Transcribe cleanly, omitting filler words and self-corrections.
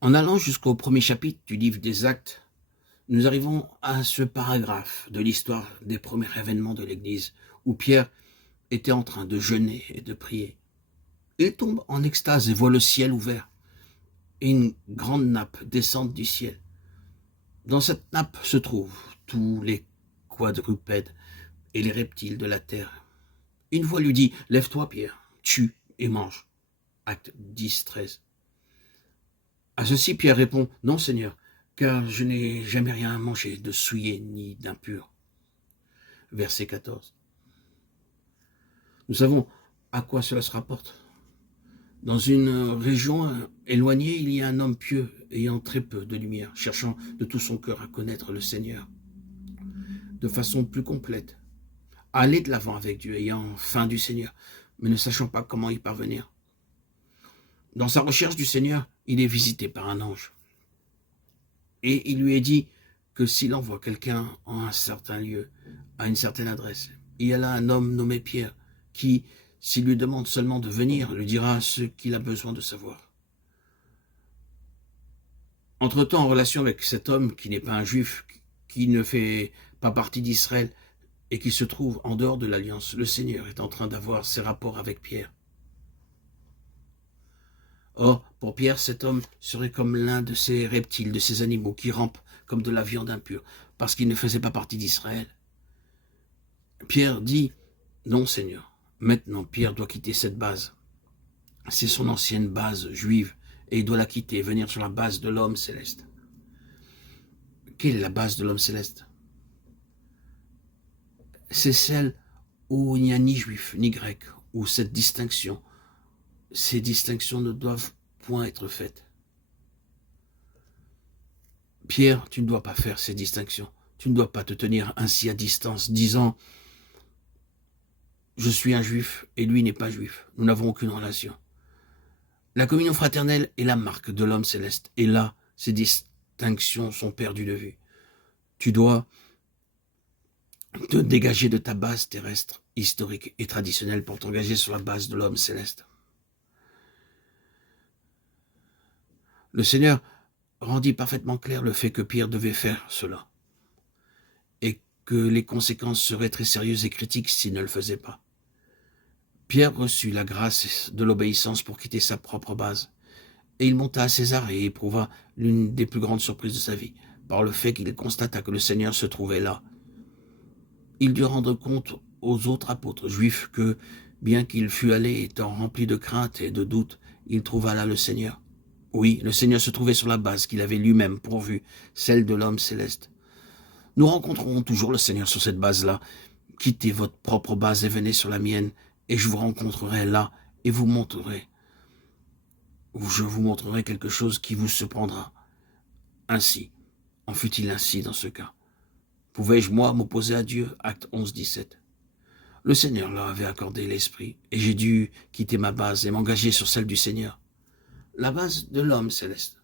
En allant jusqu'au premier chapitre du livre des Actes, nous arrivons à ce paragraphe de l'histoire des premiers événements de l'Église, où Pierre était en train de jeûner et de prier. Il tombe en extase et voit le ciel ouvert et une grande nappe descendre du ciel. Dans cette nappe se trouvent tous les quadrupèdes et les reptiles de la terre. Une voix lui dit « Lève-toi, Pierre, tue et mange ». Acte 10, 13. À ceci, Pierre répond « Non, Seigneur, car je n'ai jamais rien à manger de souillé ni d'impur. » Verset 14. Nous savons à quoi cela se rapporte. Dans une région éloignée, il y a un homme pieux, ayant très peu de lumière, cherchant de tout son cœur à connaître le Seigneur de façon plus complète, à aller de l'avant avec Dieu, ayant faim du Seigneur, mais ne sachant pas comment y parvenir. Dans sa recherche du Seigneur, il est visité par un ange. Et il lui est dit que s'il envoie quelqu'un en un certain lieu, à une certaine adresse, il y a là un homme nommé Pierre, qui, s'il lui demande seulement de venir, lui dira ce qu'il a besoin de savoir. Entre-temps, en relation avec cet homme qui n'est pas un juif, qui ne fait pas partie d'Israël et qui se trouve en dehors de l'alliance, le Seigneur est en train d'avoir ses rapports avec Pierre. Or, pour Pierre, cet homme serait comme l'un de ces reptiles, de ces animaux qui rampent comme de la viande impure, parce qu'il ne faisait pas partie d'Israël. Pierre dit « Non, Seigneur, maintenant Pierre doit quitter cette base. C'est son ancienne base juive, et il doit la quitter et venir sur la base de l'homme céleste. » Quelle est la base de l'homme céleste? C'est celle où il n'y a ni juif ni grec, où cette distinction, ces distinctions ne doivent point être faites. Pierre, tu ne dois pas faire ces distinctions. Tu ne dois pas te tenir ainsi à distance, disant « Je suis un juif et lui n'est pas juif. Nous n'avons aucune relation. » La communion fraternelle est la marque de l'homme céleste. Et là, ces distinctions sont perdues de vue. Tu dois te dégager de ta base terrestre, historique et traditionnelle pour t'engager sur la base de l'homme céleste. Le Seigneur rendit parfaitement clair le fait que Pierre devait faire cela et que les conséquences seraient très sérieuses et critiques s'il ne le faisait pas. Pierre reçut la grâce de l'obéissance pour quitter sa propre base et il monta à César et éprouva l'une des plus grandes surprises de sa vie par le fait qu'il constata que le Seigneur se trouvait là. Il dut rendre compte aux autres apôtres juifs que, bien qu'il fût allé étant rempli de crainte et de doute, il trouva là le Seigneur. Oui, le Seigneur se trouvait sur la base qu'il avait lui-même pourvue, celle de l'homme céleste. Nous rencontrerons toujours le Seigneur sur cette base-là. Quittez votre propre base et venez sur la mienne, et je vous rencontrerai là, et je vous montrerai quelque chose qui vous surprendra. Ainsi, en fut-il ainsi dans ce cas. Pouvais-je, moi, m'opposer à Dieu? Acte 11, 17. Le Seigneur leur avait accordé l'esprit, et j'ai dû quitter ma base et m'engager sur celle du Seigneur. La base de l'homme céleste.